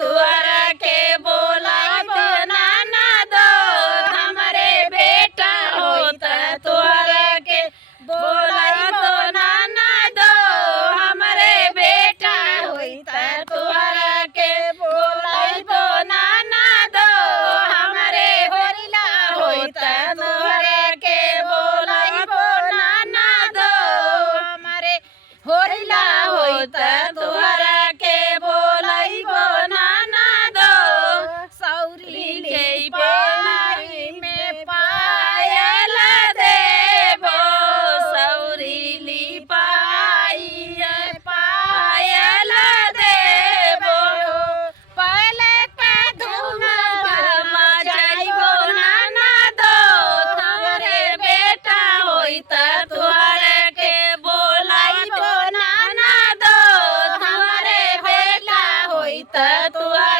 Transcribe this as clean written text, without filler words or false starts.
तुअरा के बोलाइब ननदो हमरे बेटा होइत तुअरा के बोलाइब ननदो हमरे बेटा होइत तुअरा के बोलाइब ननदो हमरे होरिला होइत तुअरा के बोलाइब ननदो हमरे होरिला होइत तुअरा के बोलाइब ननदो सौरी के बेलाई में पायल देबो सौरीली पायल देबो पहले पे धूम मचाइबो ननदो हमरे बेटा होइत तुअरा के बोलाइबो ननदो हमरे बेटा होइत तुअरा